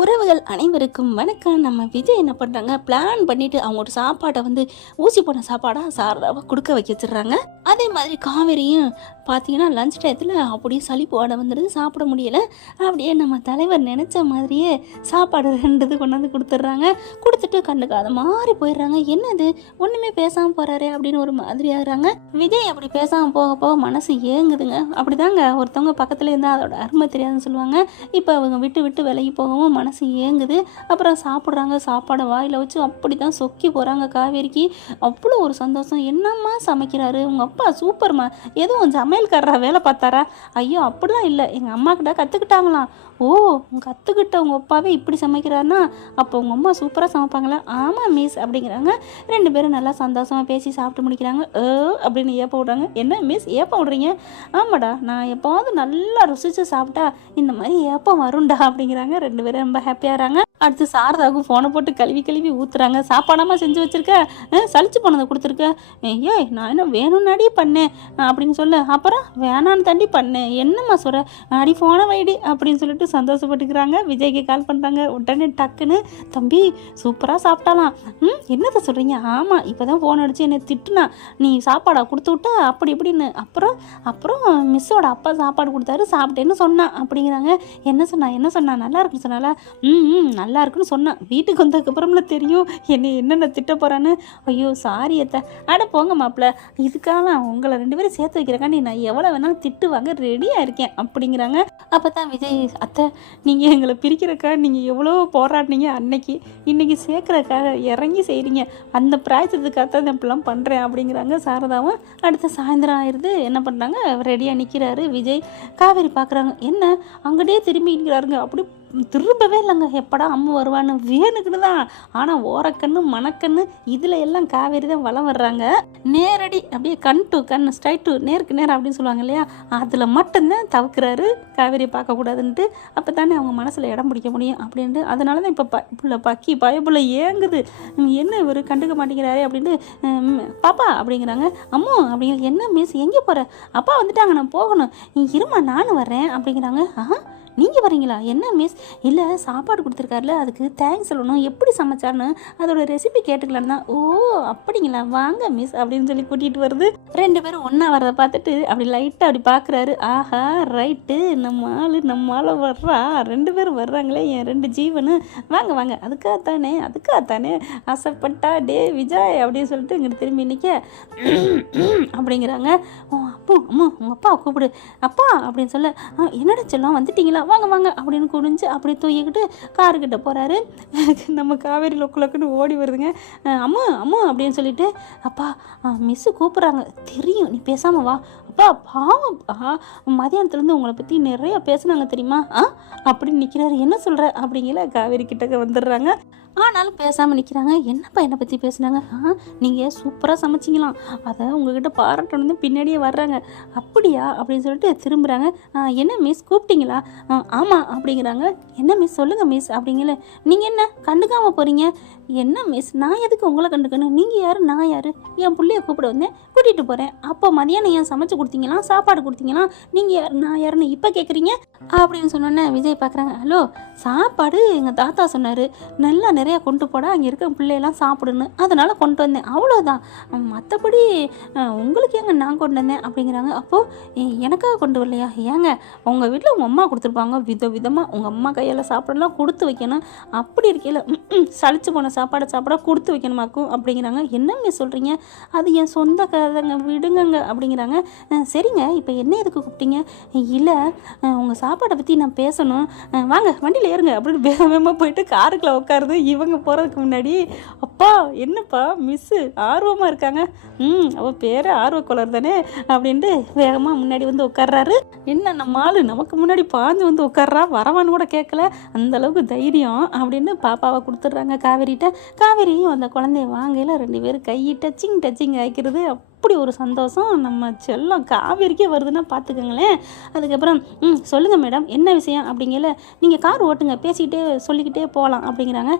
உறவுகள் அனைவருக்கும் வணக்கம். நம்ம விஜய் என்ன பண்ணுறாங்க, பிளான் பண்ணிவிட்டு அவங்களோட சாப்பாட்டை ஊசி போன சாப்பாடாக சாரதாவை கொடுக்க வச்சிடுறாங்க. அதே மாதிரி காவேரியும் பார்த்தீங்கன்னா லஞ்ச் டயத்தில் அப்படியே சளிப்பு வாடை வந்துடுது, சாப்பிட முடியலை. அப்படியே நம்ம தலைவர் நினச்ச மாதிரியே சாப்பாடு 2 கொண்டாந்து கொடுத்துட்றாங்க. கொடுத்துட்டு கண்டுக்காத மாதிரி போயிடுறாங்க. என்னது ஒன்றுமே பேசாமல் போகிறாரு அப்படின்னு ஒரு மாதிரி ஆகுறாங்க. விஜய் அப்படி பேசாமல் போக போக மனசு ஏங்குதுங்க. அப்படி தாங்க ஒருத்தவங்க பக்கத்தில் இருந்தால் அதோட அருமை தெரியாதுன்னு சொல்லுவாங்க. இப்போ அவங்க விட்டு விட்டு விலகி போகவும் மனசு ஏங்குது. அப்புறம் சாப்பிட்றாங்க. சாப்பாடை வாயில் வச்சு அப்படி தான் சொக்கி போகிறாங்க. காவேரிக்கு அவ்வளோ ஒரு சந்தோஷம். என்னம்மா சமைக்கிறாரு உங்கள் அப்பா, சூப்பர்மா, எதுவும் சமையல்காரரா வேலை பார்த்தாரா? ஐயோ அப்படிலாம் இல்லை, எங்கள் அம்மா கிட்ட கற்றுக்கிட்டாங்களாம். ஓ, கற்றுக்கிட்ட உங்கள் அப்பாவே இப்படி சமைக்கிறாருன்னா அப்போ உங்கள் அம்மா சூப்பராக சமைப்பாங்களா? ஆமாம் மிஸ் அப்படிங்கிறாங்க. 2 பேரும் நல்லா சந்தோஷமாக பேசி சாப்பிட்டு முடிக்கிறாங்க. அப்படின்னு ஏப்ப விட்றாங்க. என்ன மிஸ் ஏப்ப விட்றீங்க? ஆமாடா, நான் எப்போவாவது நல்லா ருசிச்சு சாப்பிட்டா இந்த மாதிரி ஏப்பம் வரும்டா அப்படிங்கிறாங்க. 2 பேரும் ரொம்ப ஹாப்பியாகிறாங்க. அடுத்து சாரதாவுக்கு ஃபோனை போட்டு கழுவி ஊற்றுறாங்க. சாப்பாடாமல் செஞ்சு வச்சுருக்க, சளிச்சு போனதை கொடுத்துருக்க. ஏய் நான் என்ன வேணும்னாடி பண்ணேன் அப்படின்னு சொல்ல. அப்புறம் வேணான்னு தாண்டி பண்ணேன், என்னம்மா சொல்கிற, அடி ஃபோனை வைடி அப்படின்னு சொல்லிட்டு சந்தோஷப்பட்டுக்கிறாங்க. விஜய்க்கு கால் பண்ணுறாங்க. உடனே டக்குன்னு, தம்பி சூப்பராக சாப்பிட்டாலாம். என்னத்தை சொல்கிறீங்க? ஆமாம், இப்போ தான் ஃபோன் அடித்து என்னை திட்டுனா, நீ சாப்பாடா கொடுத்து விட்டா அப்படி இப்படின்னு. அப்புறம் மிஸ்ஸோட அப்பா சாப்பாடு கொடுத்தாரு, சாப்பிட்டேன்னு சொன்னான் அப்படிங்கிறாங்க. என்ன சொன்னா நல்லா இருக்குன்னு சொன்னால? நல்லா இருக்குன்னு சொன்னான். வீட்டுக்கு வந்ததுக்கப்புறம்ல தெரியும் என்னென்ன திட்ட போகிறான்னு. ஐயோ சாரி அத்தை. அட போங்க மாப்பிள்ள, இதுக்காக உங்களை 2 பேரும் சேர்த்து வைக்கிறக்காண்டி நான் எவ்வளோ வேணாலும் திட்டு வாங்க ரெடியாக இருக்கேன் அப்படிங்கிறாங்க. அப்போ தான் விஜய், அத்தை நீங்கள் எங்களை பிரிக்கிறக்கா நீங்கள் எவ்வளோ போராடினீங்க அன்னைக்கு, இன்றைக்கி சேர்க்குறக்காக இறங்கி செய்கிறீங்க, அந்த பிராயசத்துக்காக தான் நான் இப்படிலாம் பண்ணுறேன் அப்படிங்கிறாங்க. சாரதாவும் அடுத்த சாயந்தரம் ஆயிடுது. என்ன பண்ணுறாங்க, ரெடியாக நிற்கிறாரு விஜய். காவேரி பார்க்குறாங்க. என்ன அங்கடே திரும்பி நிற்கிறாருங்க. அப்படி திரும்பவே இல்லைங்க. எப்படா அம்மா வருவான்னு வேணுக்குன்னு தான். ஆனால் ஓரக்கண்ணு மணக்கண்ணு இதில் எல்லாம் காவேரி தான் வளம் வர்றாங்க. நேரடி அப்படியே கண் டு கண், ஸ்ட்ரைட் டு நேருக்கு நேரம் அப்படின்னு சொல்லுவாங்க இல்லையா, அதில் மட்டும்தான் தவிர்க்கிறாரு காவேரியை பார்க்கக்கூடாதுன்ட்டு. அப்போ தானே அவங்க மனசில் இடம் பிடிக்க முடியும் அப்படின்ட்டு. அதனால தான் இப்போ புள்ள பக்கி பயப்புள்ள ஏங்குது. என்ன இவர் கண்டுக்க மாட்டேங்கிறாரே அப்படின்ட்டு பாப்பா அப்படிங்கிறாங்க. அம்மோ அப்படிங்கிற. என்ன மிஸ் எங்கே போகிற? அப்பா வந்துட்டாங்க, நான் போகணும். இருமா நானும் வர்றேன் அப்படிங்கிறாங்க. நீங்கள் வரீங்களா? என்ன மிஸ்? இல்லை சாப்பாடு கொடுத்துருக்காருல, அதுக்கு தேங்க்ஸ் சொல்லணும், எப்படி சமைச்சாருன்னு அதோட ரெசிபி கேட்டுக்கலான்னு தான். ஓ அப்படிங்களா, வாங்க மிஸ் அப்படின்னு சொல்லி கூட்டிகிட்டு வருது. 2 பேரும் ஒன்றா வரதை பார்த்துட்டு அப்படி லைட்டாக அப்படி பார்க்குறாரு. ஆஹா ரைட்டு, நம்ம ஆள் வர்றா, 2 பேரும் வர்றாங்களே என் 2 ஜீவனு, வாங்க அதுக்காகத்தானே ஆசைப்பட்டா டே விஜய் அப்படின்னு சொல்லிட்டு இங்கே திரும்பி நிற்க அப்படிங்கிறாங்க. அம்மா உங்கள் அப்பா கூப்பிடு அப்பா அப்படின்னு சொல்ல. என்னடா செல்லம் வந்துட்டீங்களா, வாங்க அப்படின்னு குனிஞ்சு அப்படி தூக்கிக்கிட்டு காருக்கிட்ட போகிறாரு. நம்ம காவேரி லொக்குன்னு ஓடி வருதுங்க. அம்மா அப்படின்னு சொல்லிட்டு, அப்பா மிஸ்ஸு கூப்பிட்றாங்க, தெரியும் நீ பேசாமல் வா. அப்பா பாவம், மதியானத்துலேருந்து உங்களை பற்றி நிறையா பேசுனாங்க தெரியுமா அப்படின்னு நிற்கிறாரு. என்ன சொல்கிற அப்படிங்கிற காவேரி கிட்டக்க வந்துடுறாங்க. ஆனாலும் பேசாமல் நிற்கிறாங்க. என்னப்பா என்னை பற்றி பேசுனாங்க? நீங்கள் சூப்பராக சமைச்சிங்களாம், அதை உங்ககிட்ட பாராட்டணும் பின்னாடியே வர்றாங்க. அப்படியா அப்படின்னு சொல்லிட்டு திரும்புகிறாங்க. என்ன மிஸ் கூப்பிட்டீங்களா? ஆமாம் அப்படிங்கிறாங்க. என்ன மிஸ் சொல்லுங்கள் மிஸ் அப்படிங்கல. நீங்கள் என்ன கண்டுக்காமல் போகிறீங்க? என்ன மிஸ் நான் எதுக்கு உங்களை கண்டுக்கணும்? நீங்கள் யார் நான் யார்? என் பிள்ளைய கூப்பிட வந்தேன், கூட்டிகிட்டு போகிறேன். அப்போ மதியானம் ஏன் சமைச்சு கொடுத்தீங்களாம், சாப்பாடு கொடுத்தீங்களாம், நீங்கள் யார் நான் யாருன்னு இப்போ கேட்குறீங்க அப்படின்னு சொன்னோன்னே விஜய் பார்க்குறாங்க. ஹலோ, சாப்பாடு எங்கள் தாத்தா சொன்னார், நல்லா நிறையா கொண்டு போட, அங்கே இருக்க பிள்ளையெல்லாம் சாப்பிடணும், அதனால் கொண்டு வந்தேன், அவ்வளோதான். மற்றபடி உங்களுக்கு ஏங்க நான் கொண்டு வந்தேன் அப்படிங்கிறாங்க. அப்போது எனக்காக கொண்டு வரலையா? ஏங்க உங்கள் வீட்டில் உங்கள் அம்மா கொடுத்துருப்பாங்க, விதமாக உங்கள் அம்மா கையால் சாப்பிடலாம் கொடுத்து வைக்கணும், அப்படி இருக்கையில் சளிச்சு போன சாப்பாடை சாப்பிட கொடுத்து வைக்கணுமாக்கும் அப்படிங்கிறாங்க. என்னங்க சொல்கிறீங்க? அது என் சொந்த கதைங்க, விடுங்கங்க அப்படிங்கிறாங்க. சரிங்க, இப்போ என்ன எதுக்கு கூப்பிட்டீங்க? இல்லை உங்கள் சாப்பாடை பற்றி நான் பேசணும், வாங்க வண்டியில் ஏறுங்க அப்படின்னு வேகமாக போயிட்டு காருக்குள்ளே உட்காருது. இவங்க போகிறதுக்கு முன்னாடி, அப்பா என்னப்பா மிஸ்ஸு ஆர்வமாக இருக்காங்க, அவள் பேர் ஆர்வக்கொளர் தானே அப்படின்ட்டு வேகமாக முன்னாடி வந்து உட்கார்றாரு. என்ன நம்ம ஆள் நமக்கு முன்னாடி பாஞ்சு வந்து உட்கார்றா, வரவான்னு கூட கேட்கல, அந்தளவுக்கு தைரியம் அப்படின்னு பாப்பாவை கொடுத்துட்றாங்க காவேரிட்ட. காவேரியும் அந்த குழந்தைய வாங்கையில் 2 பேரும் கை டச்சிங் ஆகிக்கிறது. அப்படி ஒரு சந்தோஷம் நம்ம செல்லம் காவேரிக்கே வருதுன்னா பார்த்துக்கோங்களேன். அதுக்கப்புறம் சொல்லுங்கள் மேடம் என்ன விஷயம் அப்படிங்கல, நீங்கள் கார் ஓட்டுங்க பேசிக்கிட்டே சொல்லிக்கிட்டே போகலாம் அப்படிங்கிறாங்க.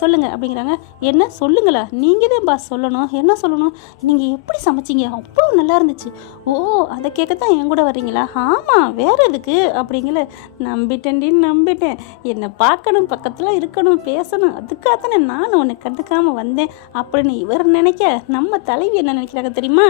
சொல்லுங்கள் அப்படிங்கிறாங்க. என்ன சொல்லுங்களா, நீங்கள் தான் பாஸ் சொல்லணும். என்ன சொல்லணும்? நீங்கள் எப்படி சமைச்சிங்க, அவ்வளோ நல்லா இருந்துச்சு. ஓ, அதை கேட்கத்தான் என் கூட வர்றீங்களா? ஆமாம், வேறு எதுக்கு அப்படிங்கல. நம்பிட்டேன், என்னை பார்க்கணும், பக்கத்தில் இருக்கணும், பேசணும், அதுக்காகத்தானே நானும் உன்னை கண்டுக்காமல் வந்தேன் அப்படின்னு இவர் நினைக்க நம்ம தலைவி என்ன நினைக்கிறாங்க தெரியுமா?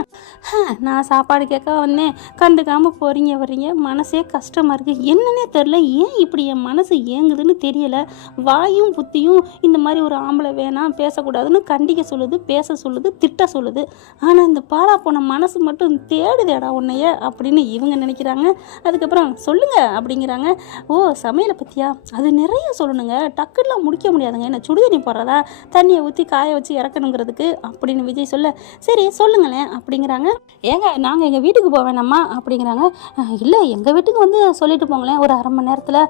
நான் சாப்பாடு கேட்க வந்தேன், கண்டுக்காமல் போகிறீங்க வர்றீங்க, மனசே கஷ்டமாக இருக்குது, என்னன்னே தெரில, ஏன் இப்படி என் மனசு ஏங்குதுன்னு தெரியலை. வாயும் புத்தியும் இந்த மாதிரி ஒரு ஆம்பளை வேணாம் பேசக்கூடாதுன்னு கண்டிக்க சொல்லுது, பேச சொல்லுது, திட்ட சொல்லுது. ஆனால் இந்த பாலா போன மனசு மட்டும் தேடுதேடா உன்னைய அப்படின்னு இவங்க நினைக்கிறாங்க. அதுக்கப்புறம் சொல்லுங்க அப்படிங்கிறாங்க. ஓ, சமையலை பற்றியா? அது நிறைய சொல்லணுங்க, டக்குலாம் முடிக்க முடியாதுங்க. என்ன சுடுதண்ணி போடுறதா, தண்ணியை ஊற்றி காய வச்சு இறக்கணுங்கிறதுக்கு அப்படின்னு விஜய் சொல்ல, சரி சொல்லுங்களேன் அப்படிங்கிறாங்க. ஏங்க நாங்கள் எங்கள் வீட்டுக்கு போவேணாம்மா அப்படிங்கிறாங்க. இல்லை, எங்கள் வீட்டுக்கு வந்து சொல்லிட்டு போங்களேன் ஒரு அரை மணி நேரத்தில்.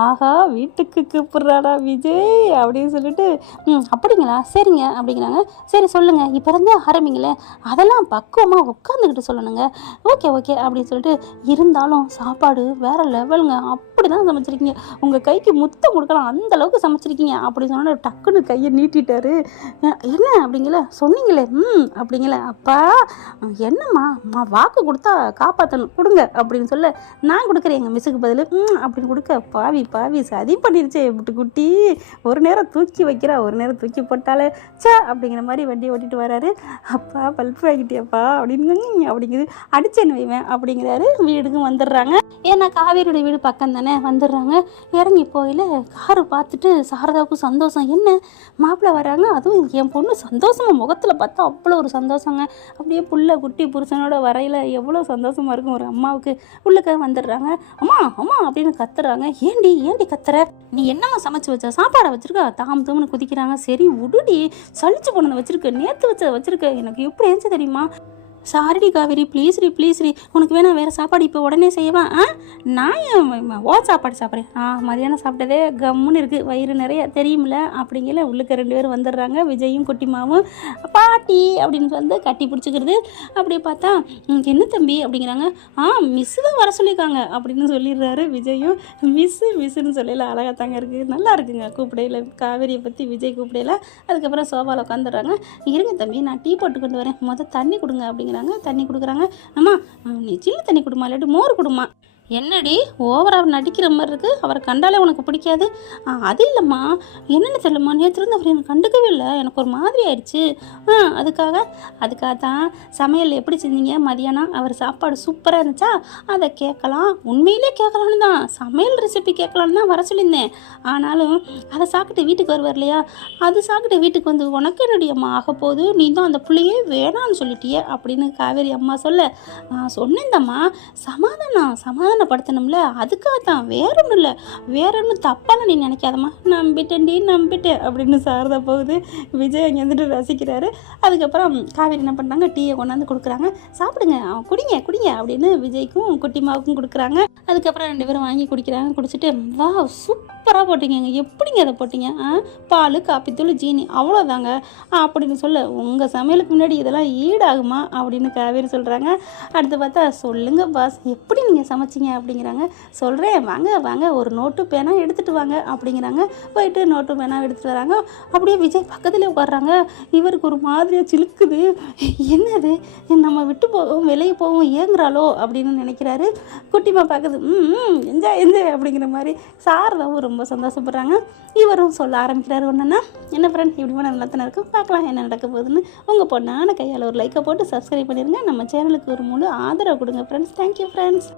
ஆஹா, வீட்டுக்கு கூப்பிட்றாடா விஜய் அப்படின்னு சொல்லிட்டு, அப்படிங்களா, சரிங்க அப்படிங்கிறாங்க. சரி சொல்லுங்கள், இப்போ இருந்தே ஆரம்பிங்களேன், அதெல்லாம் பக்குவமாக உட்காந்துக்கிட்டு சொல்லணுங்க. ஓகே அப்படின்னு சொல்லிட்டு, இருந்தாலும் சாப்பாடு வேறு லெவலுங்க, அப்படி தான் சமைச்சிருக்கீங்க, உங்கள் கைக்கு முத்தம் கொடுக்கலாம் அந்த அளவுக்கு சமைச்சிருக்கீங்க அப்படின்னு சொன்னா டக்குன்னு கையை நீட்டிட்டாரு. என்ன அப்படிங்கல, சொன்னீங்களே அப்படிங்கல. அப்பா என்னம்மா, வாக்கு கொடுத்தா காப்பாற்றணும், கொடுங்க அப்படின்னு சொல்ல, நான் கொடுக்குறேன் எங்கள் மிஸ்ஸுக்கு பதில் அப்படின்னு கொடுக்க, பாவி சதி பண்ணிருச்சே விட்டு குட்டி, ஒரு நேரம் தூக்கி வைக்கிறா, ஒரு நேரம் தூக்கி போட்டாலே அப்படிங்கிற மாதிரி வண்டியை ஓட்டிட்டு வராரு. அப்பா பல்ப் ஆகிட்டியாப்பா அப்படிங்குது, அடிச்சேன்னு வைவேன் அப்படிங்கிறாரு. வீடுக்கும் வந்துடுறாங்க, ஏன்னா காவேரியோட வீடு பக்கம் தானே. வந்துடுறாங்க, இறங்கி போயில காரு பார்த்துட்டு சாரதாவுக்கும் சந்தோஷம். என்ன மாப்பிள்ளை வராங்க, அதுவும் என் பொண்ணு சந்தோஷமாக முகத்தில் பார்த்தா அவ்வளோ ஒரு சந்தோஷங்க. அப்படியே புள்ள குட்டி புருஷனோட வரையில் எவ்வளோ சந்தோஷமாக இருக்கும் ஒரு அம்மாவுக்கு. உள்ளுக்க வந்துடுறாங்க. அம்மா அப்படின்னு கத்துறாங்க. ஏண்டி கத்துற, நீ என்னம்மா சமைச்சு வச்ச, சாப்பாடை வச்சிருக்க, தாம்னு குதிக்கிறாங்க. சரி விடுடி, சளிச்சு போனதை வச்சிருக்க, நேற்று வச்சதை வச்சிருக்க, எனக்கு எப்படி இருந்துச்சு தெரியுமா? சாரிடி காவேரி, ப்ளீஸ்ரி, உனக்கு வேணா வேறு சாப்பாடு இப்போ உடனே செய்வேன். நான் சாப்பாடு சாப்பிட்றேன், மதியானம் சாப்பிட்டதே கம்முன்னு இருக்குது, வயிறு நிறைய தெரியுமில்ல அப்படிங்கல. உள்ளுக்க 2 பேரும் வந்துடுறாங்க, விஜயும் குட்டிமாவும். பாட்டி அப்படின்னு வந்து கட்டி பிடிச்சிக்கிறது. அப்படியே பார்த்தா என்ன தம்பி அப்படிங்கிறாங்க. மிஸ்ஸு தான் வர சொல்லியிருக்காங்க அப்படின்னு சொல்லிடுறாரு விஜயும். மிஸ்ஸுன்னு சொல்லல, அழகாக தாங்க இருக்குது, நல்லா இருக்குங்க கூப்பிடையில, காவேரியை பற்றி விஜய் கூப்பிடையில. அதுக்கப்புறம் சோஃபாவில் உட்காந்துடுறாங்க. இருங்க தம்பி, நான் டீ போட்டு கொண்டு வரேன், மொதல் தண்ணி கொடுங்க அப்படிங்கிறாங்க. தண்ணி கொடுக்குறாங்க. அம்மா நீ சின்ன தண்ணி கொடுமா, இல்லாட்டி மோர் கொடுமா. என்னடி ஓவராக நடிக்கிற மாதிரி இருக்குது, அவரை கண்டாலே உனக்கு பிடிக்காது. அது இல்லைம்மா, என்னென்னு தெரியலம்மா, நேற்றுலேருந்து அவர் எனக்கு கண்டுக்கவே இல்லை, எனக்கு ஒரு மாதிரி ஆயிடுச்சு. அதுக்காக தான் சமையல் எப்படி செஞ்சீங்க மதியானம், அவர் சாப்பாடு சூப்பராக இருந்துச்சா, அதை கேட்கலாம், உண்மையிலே கேட்கலான்னு தான், சமையல் ரெசிபி கேட்கலான்னு தான் வர சொல்லியிருந்தேன். ஆனாலும் அதை சாப்பிட்டு வீட்டுக்கு வருவார் இல்லையா, அது சாப்பிட்டு வீட்டுக்கு வந்து உனக்கு என்னுடைய அம்மா ஆக போகுது, நீ தான் அந்த பிள்ளையே வேணான்னு சொல்லிட்டியே அப்படின்னு காவேரி அம்மா சொல்ல, நான் சொன்னேன்தாம்மா, சமாதானப்படுத்தணும்ல, அதுக்காக தான், வேற ஒன்றும் இல்லை, வேற ஒன்றும் தப்பால நீ நினைக்காதம்மா, நம்பிட்டேன் அப்படின்னு சாரதா போகுது. விஜய் அங்கே வந்துட்டு ரசிக்கிறாரு. அதுக்கப்புறம் காவேரி என்ன பண்ணுறாங்க, டீயை கொண்டாந்து கொடுக்குறாங்க. சாப்பிடுங்க, குடிங்க அப்படின்னு விஜய்க்கும் குட்டிமாவுக்கும் கொடுக்குறாங்க. அதுக்கப்புறம் 2 பேரும் வாங்கி குடிக்கிறாங்க. குடிச்சிட்டு, வா சூப்பராக போட்டிங்க, எப்படிங்க அதை போட்டிங்க, பால் காப்பித்தூள் ஜீனி அவ்வளோதாங்க அப்படின்னு சொல்ல, உங்கள் சமையலுக்கு முன்னாடி இதெல்லாம் ஈடாகுமா அப்படின்னு காவேரி சொல்கிறாங்க. அடுத்து பார்த்தா, சொல்லுங்க பாஸ், எப்படி நீங்கள் சமைச்சிங்க அப்படிங்கிறாங்க. சொல்கிறேன் வாங்க ஒரு நோட்டு பேனா எடுத்துகிட்டு வாங்க அப்படிங்கிறாங்க. போயிட்டு நோட்டு பேனா எடுத்துகிட்டு வராங்க. அப்படியே விஜய் பக்கத்துலேயே உட்காடுறாங்க. இவருக்கு ஒரு மாதிரியாக சிலுக்குது, என்னது நம்ம விட்டு போவோம் வெளியே போவோம் ஏங்குறாளோ அப்படின்னு நினைக்கிறாரு. குட்டிமா பார்க்குது, என்ஜாய் அப்படிங்கிற மாதிரி. சாரதாவும் ரொம்ப சந்தோஷப்படுறாங்க. இவரும் சொல்ல ஆரம்பிக்கிறாரு ஒன்றுன்னா, என்ன ஃப்ரெண்ட் இப்படி போனால் நல்லா தானே இருக்கும், பார்க்கலாம் என்ன நடக்க போகுதுன்னு. உங்கள் பொண்ணான கையால் ஒரு லைக்கை போட்டு சப்ஸ்கிரைப் பண்ணிடுங்க. நம்ம சேனலுக்கு ஒரு முழு ஆதரவு கொடுங்க ஃப்ரெண்ட்ஸ். Thank you friends.